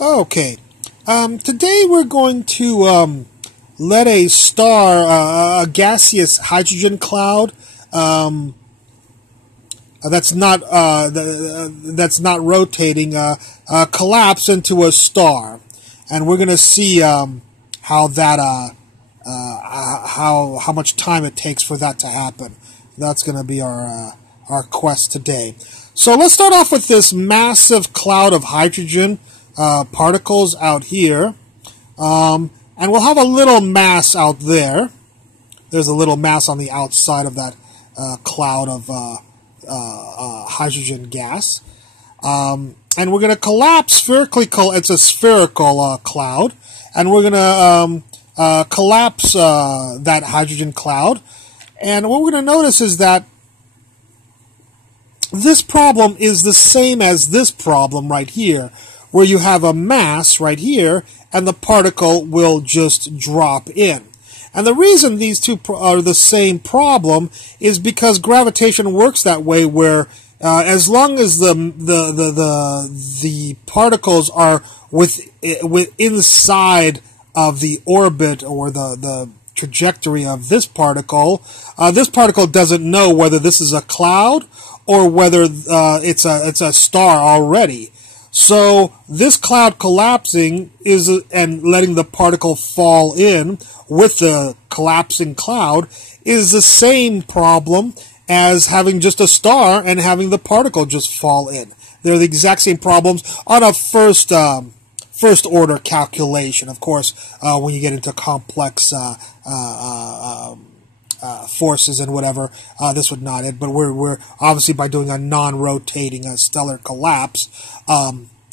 Okay, today we're going to let a star, a gaseous hydrogen cloud, that's not rotating, collapse into a star, and we're going to see how that how much time it takes for that to happen. That's going to be our quest today. So let's start off with this massive cloud of hydrogen particles out here, and we'll have a little mass out there. There's a little mass on the outside of that cloud of hydrogen gas, and we're going to collapse spherically. It's a spherical cloud, and we're going to collapse that hydrogen cloud. And what we're going to notice is that this problem is the same as this problem right here, where you have a mass right here, and the particle will just drop in. And the reason these two are the same problem is because gravitation works that way, where as long as the particles are inside of the orbit or the trajectory of this particle doesn't know whether this is a cloud or whether it's a star already. So this cloud collapsing and letting the particle fall in with the collapsing cloud is the same problem as having just a star and having the particle just fall in. They're the exact same problems on a first order calculation. Of course, when you get into complex forces and whatever, this would not it. But we're obviously, by doing a non-rotating stellar collapse,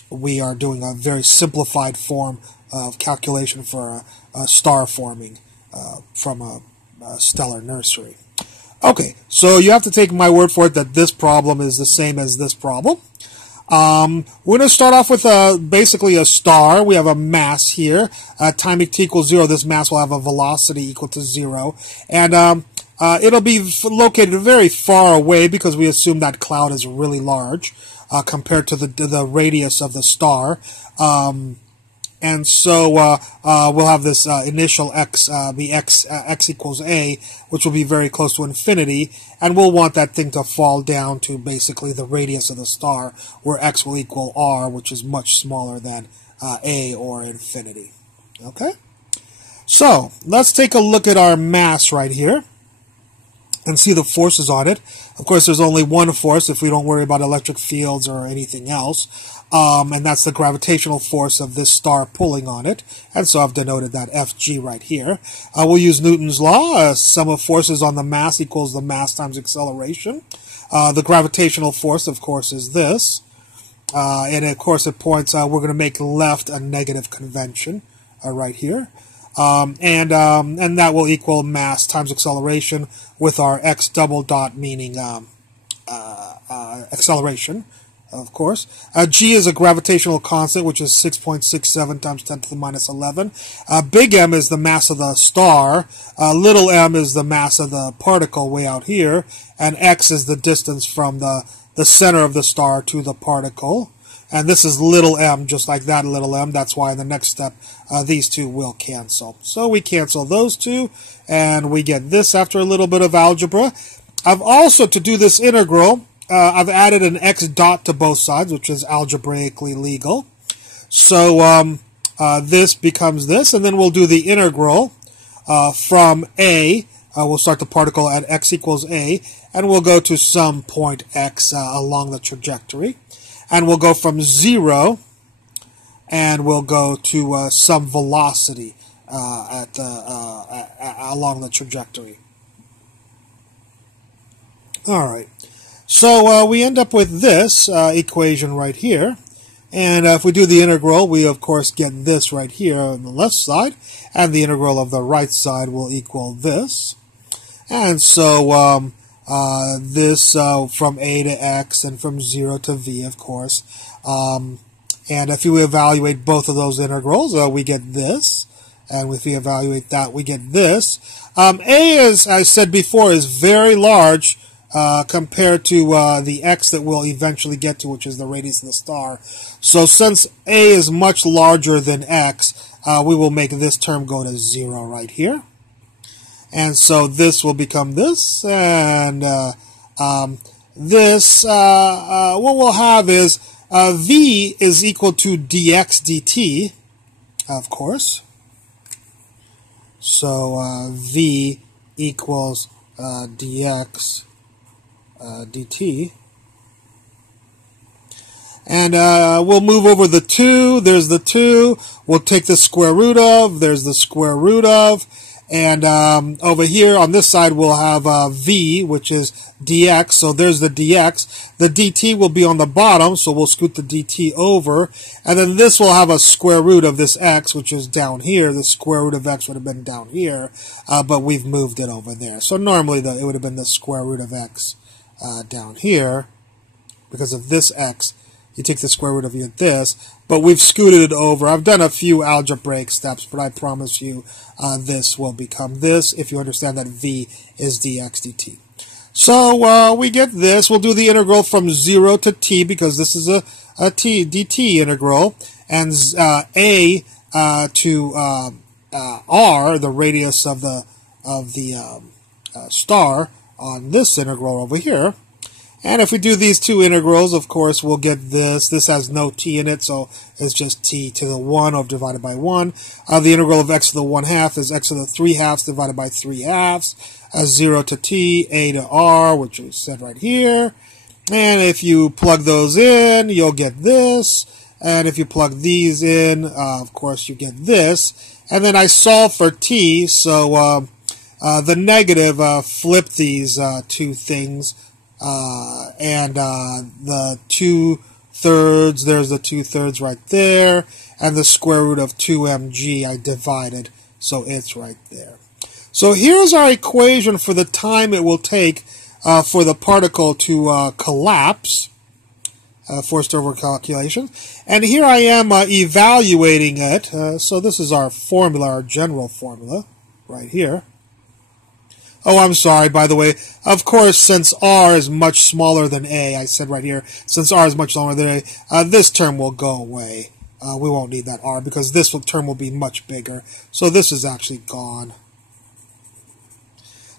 we are doing a very simplified form of calculation for a star forming from a stellar nursery. Okay, so you have to take my word for it that this problem is the same as this problem. We're going to start off with basically a star. We have a mass here. Time t equals 0, this mass will have a velocity equal to 0. And it'll be located very far away because we assume that cloud is really large compared to the radius of the star. And so we'll have this initial x be x equals a, which will be very close to infinity, and we'll want that thing to fall down to basically the radius of the star, where x will equal r, which is much smaller than a or infinity. Okay? So let's take a look at our mass right here and see the forces on it. Of course, there's only one force if we don't worry about electric fields or anything else. And that's the gravitational force of this star pulling on it. And so I've denoted that Fg right here. We'll use Newton's law. Sum of forces on the mass equals the mass times acceleration. The gravitational force, of course, is this. And of course, it points, we're going to make left a negative convention right here. And that will equal mass times acceleration with our x double dot, meaning acceleration, of course. G is a gravitational constant, which is 6.67 times 10 to the minus 11. Big M is the mass of the star. Little m is the mass of the particle way out here. And x is the distance from the center of the star to the particle. And this is little m, just like that little m. That's why in the next step, these two will cancel. So we cancel those two, and we get this after a little bit of algebra. I've also, to do this integral, I've added an x dot to both sides, which is algebraically legal. So this becomes this, and then we'll do the integral from a. We'll start the particle at x equals a, and we'll go to some point x along the trajectory. And we'll go from 0, and we'll go to some velocity along the trajectory. All right. So we end up with this equation right here. And if we do the integral, we, of course, get this right here on the left side. And the integral of the right side will equal this. And so this from a to x and from 0 to v, of course. And if you evaluate both of those integrals, we get this. And if we evaluate that, we get this. A, as I said before, is very large compared to the x that we'll eventually get to, which is the radius of the star. So since a is much larger than x, we will make this term go to 0 right here. And so this will become this, and this, what we'll have is v is equal to dx dt, of course. So v equals dx dt. And we'll move over the 2. There's the 2. We'll take the square root of. There's the square root of. And over here on this side we'll have v, which is dx. So there's the dx. The dt will be on the bottom, so we'll scoot the dt over. And then this will have a square root of this x, which is down here. The square root of x would have been down here, but we've moved it over there. So normally it would have been the square root of x down here. Because of this x, you take the square root of this, but we've scooted it over. I've done a few algebraic steps, but I promise you this will become this if you understand that v is dx dt. So we get this. We'll do the integral from 0 to t because this is a dt integral, and a to r, the radius of the star, on this integral over here. And if we do these two integrals, of course, we'll get this. This has no t in it, so it's just t to the 1 of divided by 1. The integral of x to the 1/2 is x to the 3/2 divided by 3/2. 0 to t, a to r, which is said right here. And if you plug those in, you'll get this. And if you plug these in, of course, you get this. And then I solve for t, so the negative flip these two things. And the 2/3, there's the 2/3 right there, and the square root of 2mg I divided, so it's right there. So here's our equation for the time it will take for the particle to collapse, forced over calculation. And here I am evaluating it, so this is our formula, our general formula, right here. Oh, I'm sorry, by the way. Of course, since r is much smaller than a, I said right here, since r is much smaller than a, this term will go away. We won't need that r because this term will be much bigger. So this is actually gone.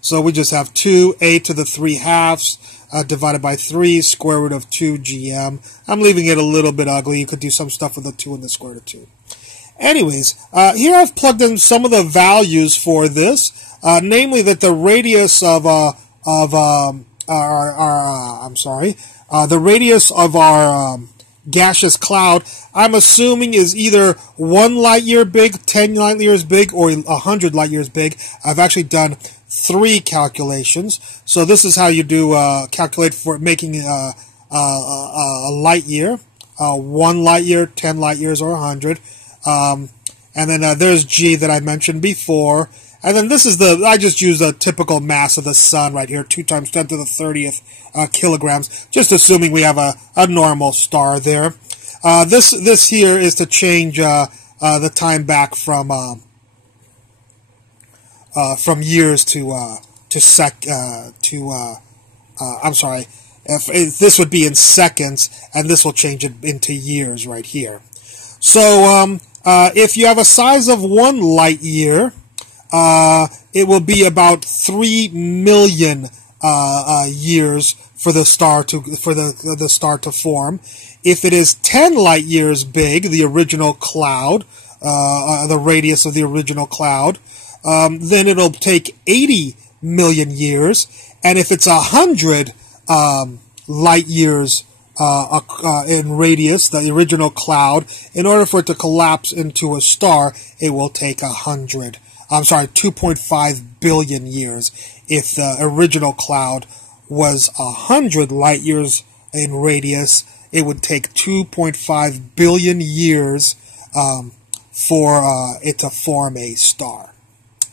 So we just have 2a to the 3/2 divided by 3 square root of 2gm. I'm leaving it a little bit ugly. You could do some stuff with the 2 and the square root of 2. Anyways, here I've plugged in some of the values for this. Namely that the radius of the radius of our gaseous cloud, I'm assuming is either 1 light year big, 10 light years big, or 100 light years big. I've actually done 3 calculations. So this is how you do calculate for making a light year, 1 light year, 10 light years, or 100. And then there's G that I mentioned before. And then this is I just used a typical mass of the sun right here, 2 times 10 to the 30th kilograms, just assuming we have a normal star there. This here is to change the time back from years I'm sorry, if this would be in seconds, and this will change it into years right here. So if you have a size of 1 light year, it will be about 3 million years for the star to form. If it is 10 light years big, the original cloud, the radius of the original cloud, then it'll take 80 million years. And if it's 100 light years in radius, the original cloud, in order for it to collapse into a star, it will take 2.5 billion years. If the original cloud was 100 light years in radius, it would take 2.5 billion years for it to form a star.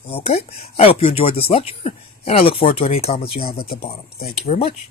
Okay? I hope you enjoyed this lecture, and I look forward to any comments you have at the bottom. Thank you very much.